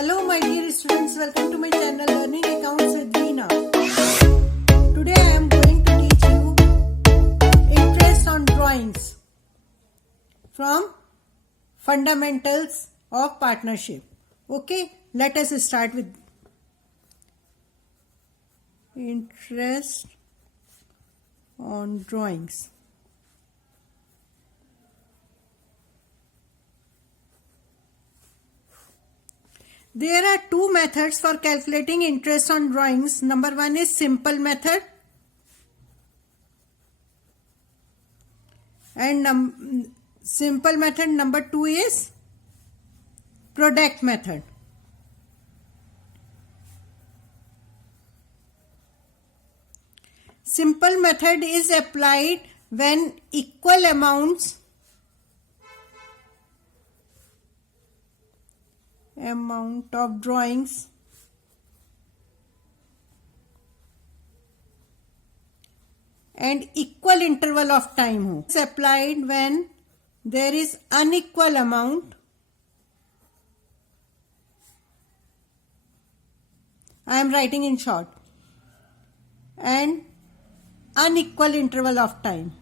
Hello my dear students, welcome to my channel Learning Accounts with Veena. Today I am going to teach you interest on drawings from Fundamentals of Partnership. Okay, let us start with interest on drawings. There are two methods for calculating interest on drawings. Number one is simple method and simple method. Number two is product method. Simple method is applied when equal amounts of drawings and equal interval of time हो. It's applied when there is unequal amount I am writing in short and unequal interval of time.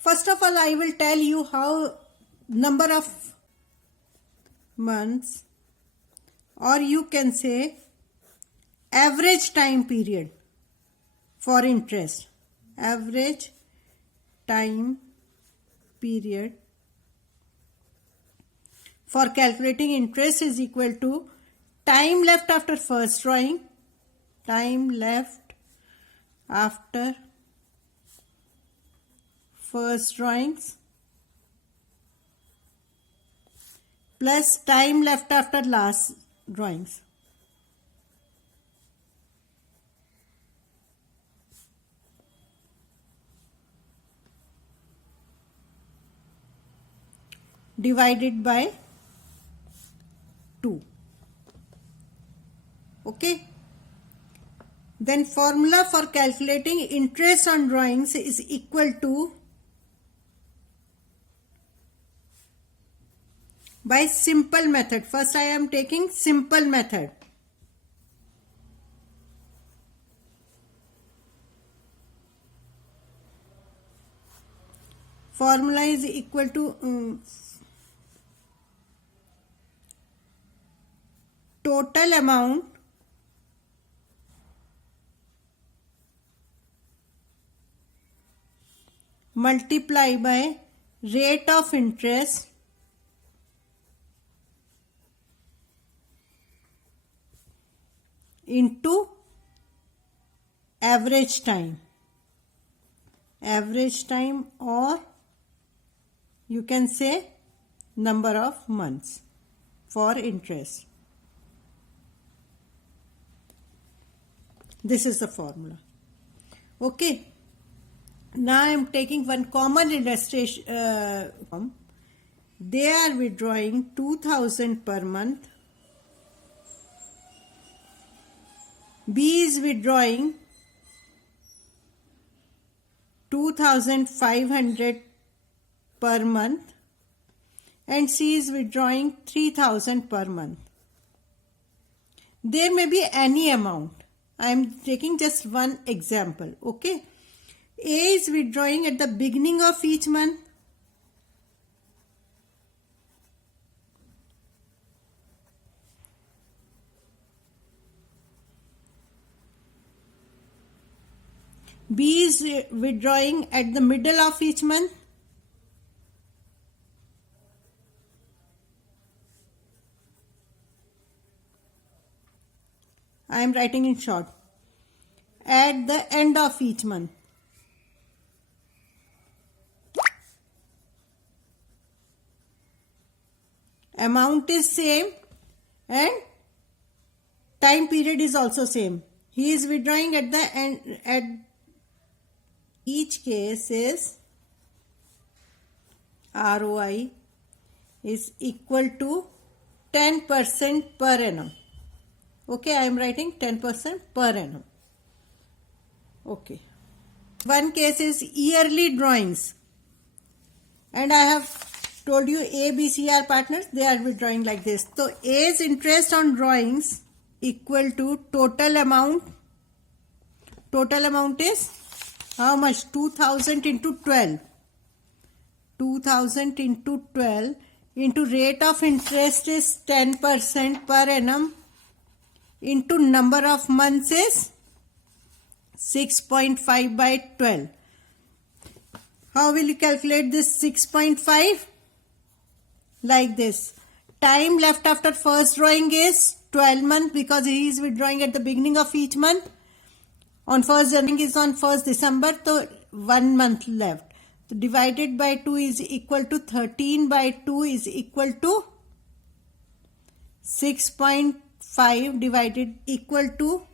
First of all, I will tell you how number of months, or you can say average time period for interest. Average time period for calculating interest is equal to time left after first drawing, time left after first drawings plus time left after last drawings. Divided by 2. Okay. Then formula for calculating interest on drawings is equal to by simple method. First I am taking simple method. Formula is equal to total amount multiply by rate of interest into average time. Average time, or you can say number of months for interest. This is the formula. Okay. Now I am taking one common illustration. They are withdrawing 2,000 per month. B is withdrawing 2,500 per month and C is withdrawing 3,000 per month. There may be any amount. I am taking just one example. Okay. A is withdrawing at the beginning of each month. B is withdrawing at the middle of each month. I am writing in short. At the end of each month. Amount is same and time period is also same. He is withdrawing at the end. At each case is ROI is equal to 10% per annum. Okay, I am writing 10% per annum. Okay. One case is yearly drawings. And I have told you A, B, C are partners. They are withdrawing like this. So A's interest on drawings equal to total amount. Total amount is how much? 2000 into 12. 2000 into 12 into rate of interest is 10% per annum into number of months is 6.5 by 12. How will you calculate this 6.5? Like this. Time left after first drawing is 12 months because he is withdrawing at the beginning of each month. On first drawing is on 1st December, so 1 month left. So divided by 2 is equal to 13 by 2 is equal to 6.5 divided equal to,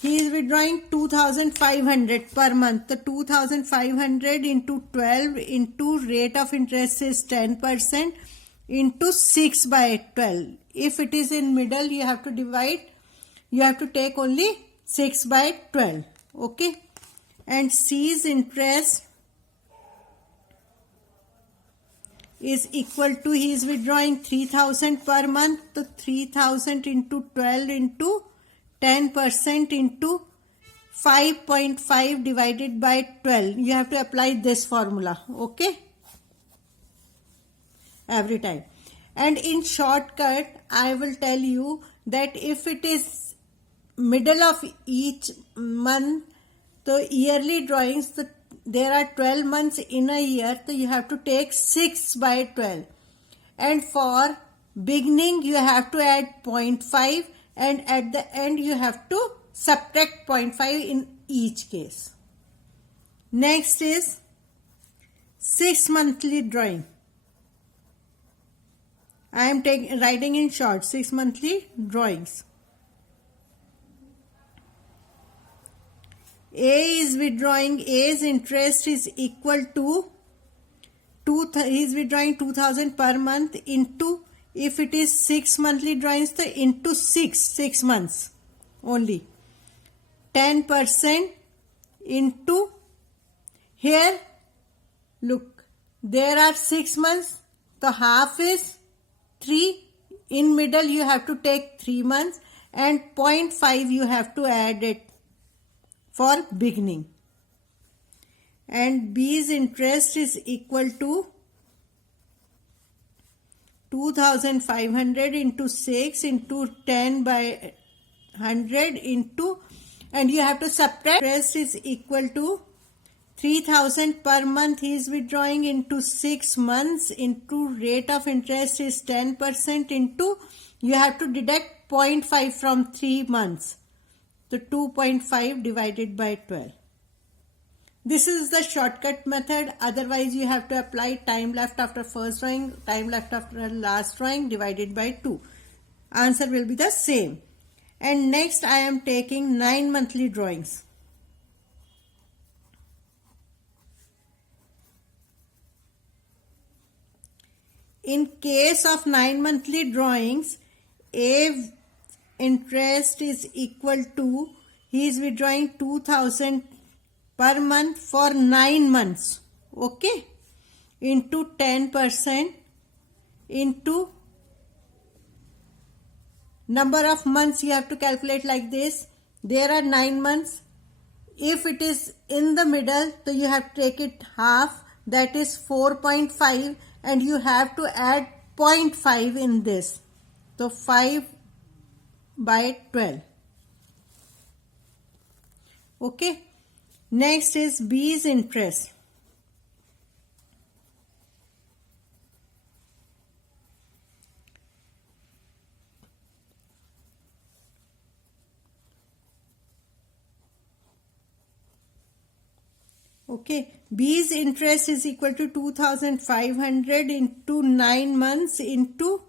he is withdrawing 2500 per month. The 2500 into 12 into rate of interest is 10% into 6 by 12. If it is in middle, you have to divide. You have to take only 6 by 12. Okay. And C's interest is equal to, he is withdrawing 3000 per month. So 3000 into 12 into 10% into 5.5 divided by 12. You have to apply this formula. Okay. Every time. And in shortcut, I will tell you that if it is middle of each month, so yearly drawings, so there are 12 months in a year, so you have to take 6 by 12. And for beginning, you have to add 0.5 and at the end you have to subtract 0.5 in each case. Next is 6 monthly drawing. I am writing in short 6 monthly drawings. A is withdrawing, A's interest is equal to he is withdrawing 2000 per month into, if it is 6 monthly drawings, so into 6 months only. 10% into, here look, there are 6 months, so half is 3, in middle you have to take 3 months and 0.5 you have to add it for beginning. And B's interest is equal to 2500 into 6 into 10 by 100 into, and you have to subtract, interest is equal to 3000 per month he is withdrawing into 6 months into rate of interest is 10% into, you have to deduct 0.5 from 3 months. So 2.5 divided by 12. This is the shortcut method. Otherwise, you have to apply time left after first drawing, time left after last drawing divided by 2. Answer will be the same. And next, I am taking 9 monthly drawings. In case of 9 monthly drawings, A interest is equal to, he is withdrawing 2000 per month for 9 months. Okay. Into 10% into number of months, you have to calculate like this. There are 9 months. If it is in the middle, so you have to take it half, that is 4.5, and you have to add 0.5 in this. So 5 by 12. Okay. Next is B's interest. Okay, B's interest is equal to 2500 into 9 months into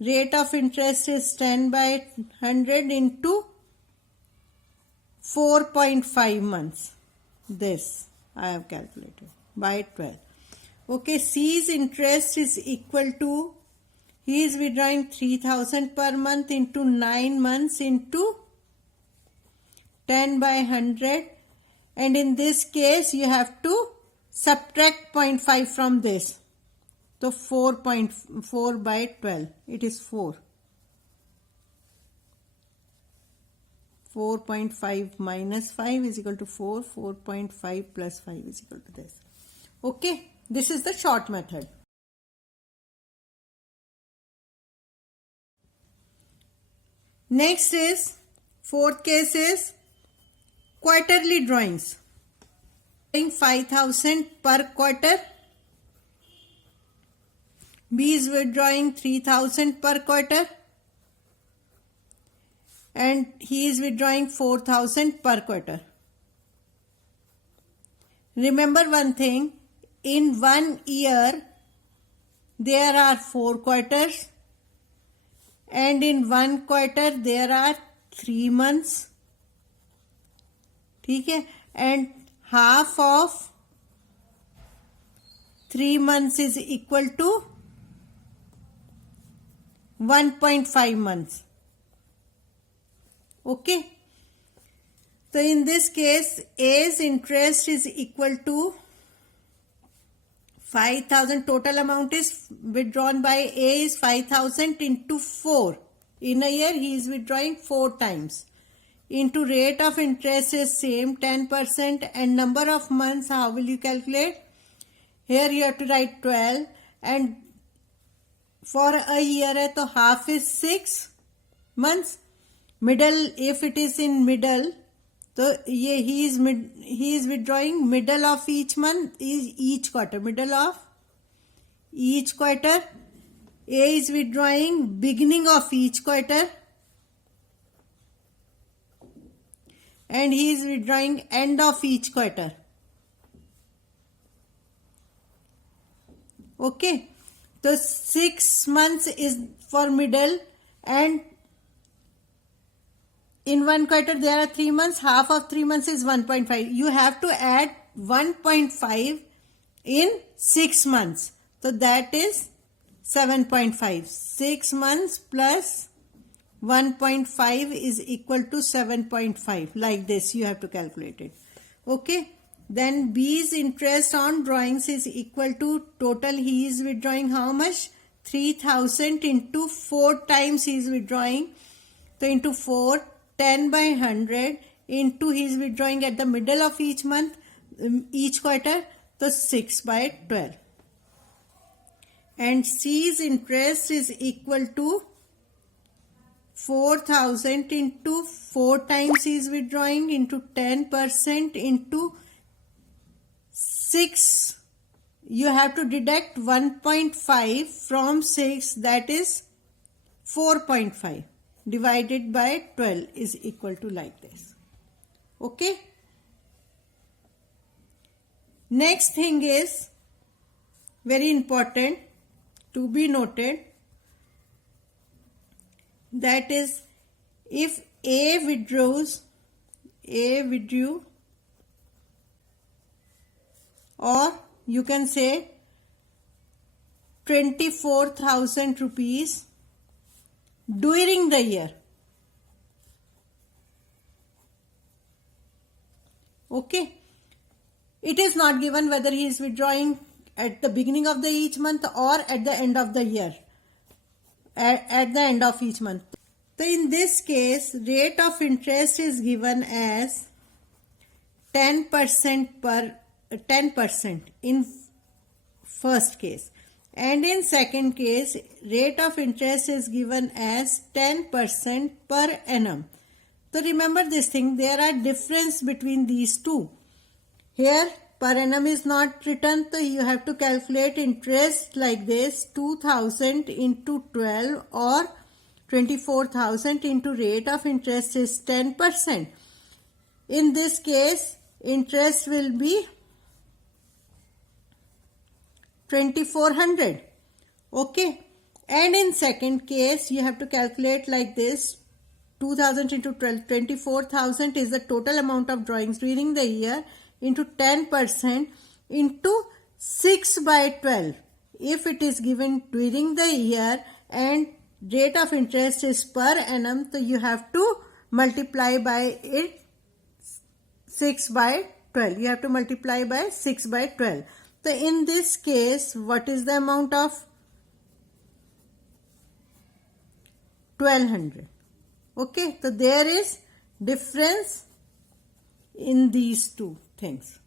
rate of interest is 10 by 100 into 4.5 months. This I have calculated by 12. Okay, C's interest is equal to, he is withdrawing 3000 per month into 9 months into 10 by 100, and in this case you have to subtract 0.5 from this. So 4.4 by 12, it is 4. 4.5 minus 5 is equal to 4. 4.5 plus 5 is equal to this. Okay, this is the short method. Next is, fourth case is quarterly drawings. 5,000 per quarter. B is withdrawing 3,000 per quarter. And he is withdrawing 4,000 per quarter. Remember one thing, in 1 year there are 4 quarters, and in 1 quarter there are 3 months. ठीक है, and half of 3 months is equal to 1.5 months. Okay, so in this case A's interest is equal to 5,000. Total amount is withdrawn by A is 5,000 into 4. In a year he is withdrawing 4 times. Into rate of interest is same 10%, and number of months, how will you calculate? Here you have to write 12, and for a year hai to half is 6 months. Middle, if it is in middle, so he is withdrawing middle of each month, is each quarter, middle of each quarter. A is withdrawing beginning of each quarter, and he is withdrawing end of each quarter. Okay, so 6 months is for middle, and in 1 quarter there are 3 months. Half of 3 months is 1.5. You have to add 1.5 in 6 months. So that is 7.5. 6 months plus 1.5 is equal to 7.5. Like this you have to calculate it. Okay. Then B's interest on drawings is equal to total he is withdrawing how much? 3,000 into 4 times he is withdrawing. So into 4, 10 by 100 into he is withdrawing at the middle of each month, each quarter, so 6 by 12. And C's interest is equal to 4,000 into 4 times he is withdrawing into 10% into 6. You have to deduct 1.5 from 6, that is 4.5. Divided by 12 is equal to like this. Okay. Next thing is very important to be noted, that is if A withdrew or you can say 24,000 rupees during the year. Okay. It is not given whether he is withdrawing at the beginning of the each month or at the end of the year. At the end of each month. So in this case, rate of interest is given as 10% in first case. And in second case, rate of interest is given as 10% per annum. So remember this thing, there are difference between these two. Here per annum is not written, so you have to calculate interest like this, 2,000 into 12 or 24,000 into rate of interest is 10%. In this case, interest will be 2,400. Okay. And in second case, you have to calculate like this, 2,000 into 12, 24,000 is the total amount of drawings during the year into 10% into 6 by 12. If it is given during the year, and rate of interest is per annum, so you have to multiply by it 6 by 12. You have to multiply by 6 by 12. So in this case, what is the amount of 1200? Okay, so there is difference in these two things.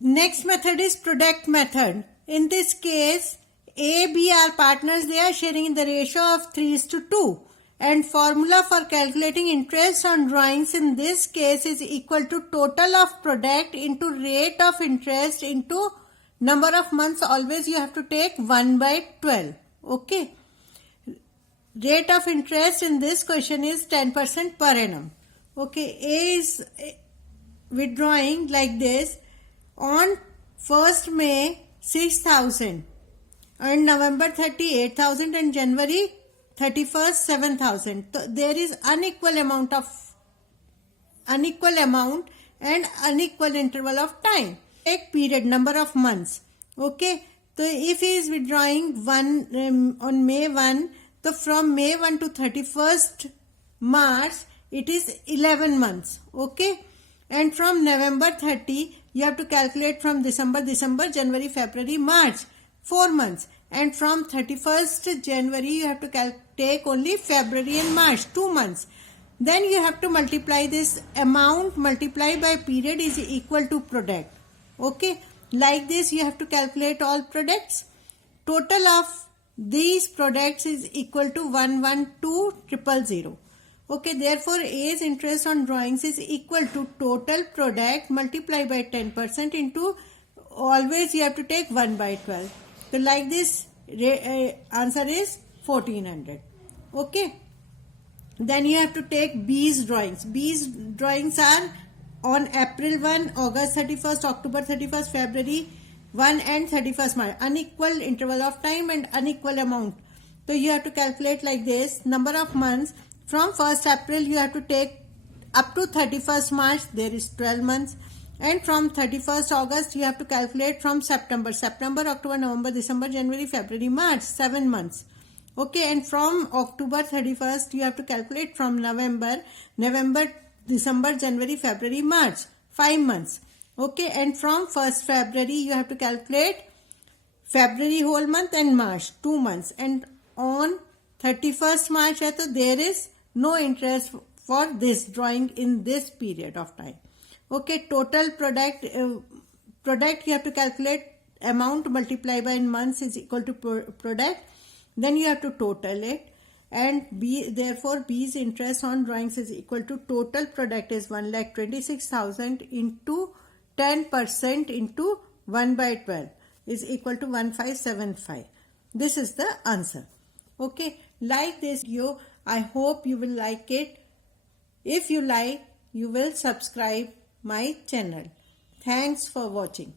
Next method is product method. In this case, A, B are partners. They are sharing in the ratio of 3:2. And formula for calculating interest on drawings in this case is equal to total of product into rate of interest into number of months. Always you have to take 1 by 12. Okay. Rate of interest in this question is 10% per annum. Okay. A is withdrawing like this. On 1st May 6,000, and November 30 8,000, and January 31st 7,000. So there is unequal amount and unequal interval of time. Take period, number of months. Okay, so if he is withdrawing on May 1, so from May 1 to 31st March it is 11 months. Okay, and from November 30 you have to calculate from December, January, February, March, 4 months. And from 31st January you have to take only February and March, 2 months. Then you have to multiply this amount multiplied by period is equal to product. Okay, like this you have to calculate all products. Total of these products is equal to 112,000. Okay, therefore A's interest on drawings is equal to total product multiplied by 10% into, always you have to take 1 by 12. So like this answer is 1400. Okay. Then you have to take B's drawings. B's drawings are on April 1, August 31st, October 31st, February 1 and 31st March. Unequal interval of time and unequal amount. So you have to calculate like this. Number of months. From 1st April you have to take up to 31st March, there is 12 months. And from 31st August you have to calculate from September, October, November, December, January, February, March, 7 months. Okay, and from October 31st you have to calculate from November, December, January, February, March, 5 months. Okay, and from 1st February you have to calculate February whole month and March, 2 months. And on 31st March there is no interest for this drawing in this period of time. Okay, total product you have to calculate amount multiplied by in months is equal to product. Then you have to total it, and therefore B's interest on drawings is equal to total product is 1,26,000 into 10% into 1 by 12 is equal to 1575. This is the answer. Okay, like this video, I hope you will like it. If you like, you will subscribe my channel. Thanks for watching.